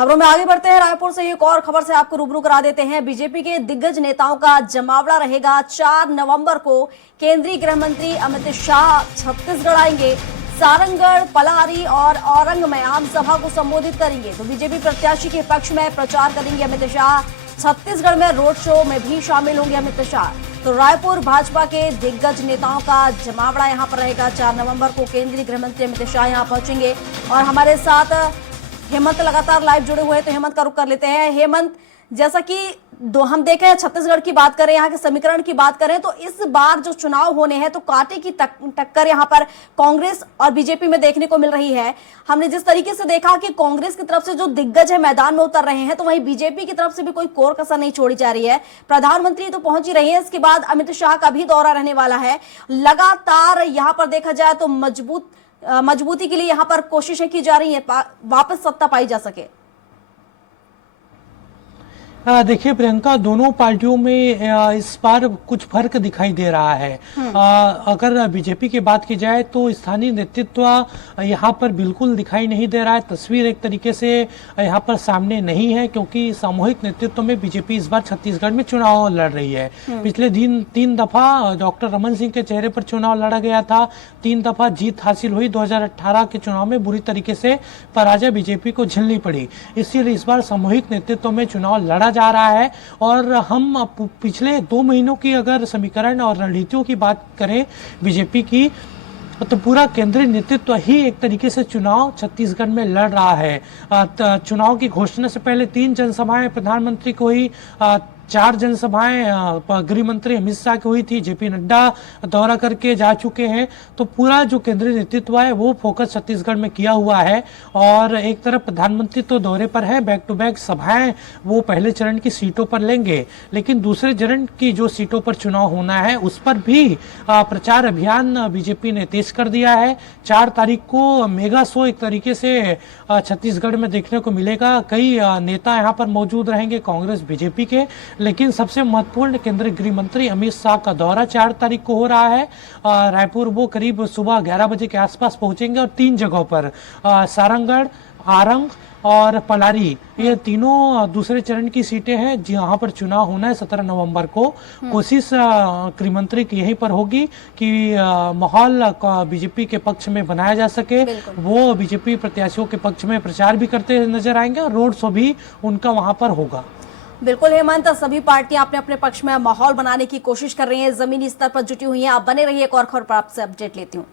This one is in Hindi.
खबरों में आगे बढ़ते हैं। रायपुर से एक और खबर से आपको रूबरू करा देते हैं। बीजेपी के दिग्गज नेताओं का जमावड़ा रहेगा। 4 नवंबर को केंद्रीय गृह मंत्री अमित शाह छत्तीसगढ़ आएंगे। सारंगढ़, पलारी और औरंग में आम सभा को संबोधित करेंगे। तो बीजेपी प्रत्याशी के पक्ष में प्रचार करेंगे अमित शाह। छत्तीसगढ़ में रोड शो में भी शामिल होंगे अमित शाह। तो रायपुर भाजपा के दिग्गज नेताओं का जमावड़ा यहां पर रहेगा। 4 नवंबर को केंद्रीय गृह मंत्री अमित शाह यहां पहुंचेंगे और हमारे साथ हेमंत लगातार लाइव जुड़े हुए हैं। तो हेमंत का रुख कर लेते हैं। हेमंत, जैसा कि हम देखें, छत्तीसगढ़ की बात करें, यहाँ के समीकरण की बात करें, तो इस बार जो चुनाव होने हैं तो कांटे की टक्कर यहाँ पर कांग्रेस और बीजेपी में देखने को मिल रही है। हमने जिस तरीके से देखा कि कांग्रेस की तरफ से जो दिग्गज है मैदान में उतर रहे हैं, तो वहीं बीजेपी की तरफ से भी कोई कोर कसर नहीं छोड़ी जा रही है। प्रधानमंत्री तो पहुंच ही रही है, इसके बाद अमित शाह का भी दौरा रहने वाला है। लगातार यहाँ पर देखा जाए तो मजबूती के लिए यहाँ पर कोशिशें की जा रही है, वापस सत्ता पाई जा सके। देखिए प्रियंका, दोनों पार्टियों में इस बार कुछ फर्क दिखाई दे रहा है। अगर बीजेपी की बात की जाए तो स्थानीय नेतृत्व यहाँ पर बिल्कुल दिखाई नहीं दे रहा है। तस्वीर एक तरीके से यहाँ पर सामने नहीं है, क्योंकि सामूहिक नेतृत्व में बीजेपी इस बार छत्तीसगढ़ में चुनाव लड़ रही है। पिछले दिन 3 दफा डॉक्टर रमन सिंह के चेहरे पर चुनाव लड़ा गया था। 3 दफा जीत हासिल हुई। 2018 के चुनाव में बुरी तरीके से पराजय बीजेपी को झेलनी पड़ी। इसीलिए इस बार सामूहिक नेतृत्व में चुनाव लड़ा जा रहा है। और हम पिछले 2 महीनों की अगर समीकरण और रणनीतियों की बात करें बीजेपी की, तो पूरा केंद्रीय नेतृत्व ही एक तरीके से चुनाव छत्तीसगढ़ में लड़ रहा है। चुनाव की घोषणा से पहले 3 जनसभाएं प्रधानमंत्री को ही, 4 जनसभाएं गृह मंत्री अमित शाह की हुई थी। जेपी नड्डा दौरा करके जा चुके हैं। तो पूरा जो केंद्रीय नेतृत्व है वो फोकस छत्तीसगढ़ में किया हुआ है। और एक तरफ प्रधानमंत्री तो दौरे पर है, बैक टू बैक सभाएं वो पहले चरण की सीटों पर लेंगे, लेकिन दूसरे चरण की जो सीटों पर चुनाव होना है उस पर भी प्रचार अभियान बीजेपी ने तेज कर दिया है। 4 तारीख को मेगा शो एक तरीके से छत्तीसगढ़ में देखने को मिलेगा। कई नेता यहाँ पर मौजूद रहेंगे कांग्रेस बीजेपी के, लेकिन सबसे महत्वपूर्ण केंद्रीय गृह मंत्री अमित शाह का दौरा 4 तारीख को हो रहा है। रायपुर वो करीब सुबह 11 बजे के आसपास पहुंचेंगे और 3 जगहों पर, सारंगढ़, आरंग और पलारी, ये तीनों दूसरे चरण की सीटें हैं जहां पर चुनाव होना है 17 नवंबर को। कोशिश गृह मंत्री की यहीं पर होगी कि माहौल बीजेपी के पक्ष में बनाया जा सके। वो बीजेपी प्रत्याशियों के पक्ष में प्रचार भी करते नजर आएंगे और रोड शो भी उनका वहां पर होगा। बिल्कुल हेमंत, सभी पार्टियां अपने अपने पक्ष में माहौल बनाने की कोशिश कर रही हैं, जमीनी स्तर पर जुटी हुई हैं। आप बने रहिए, एक और खबर पर आपसे अपडेट लेती हूँ।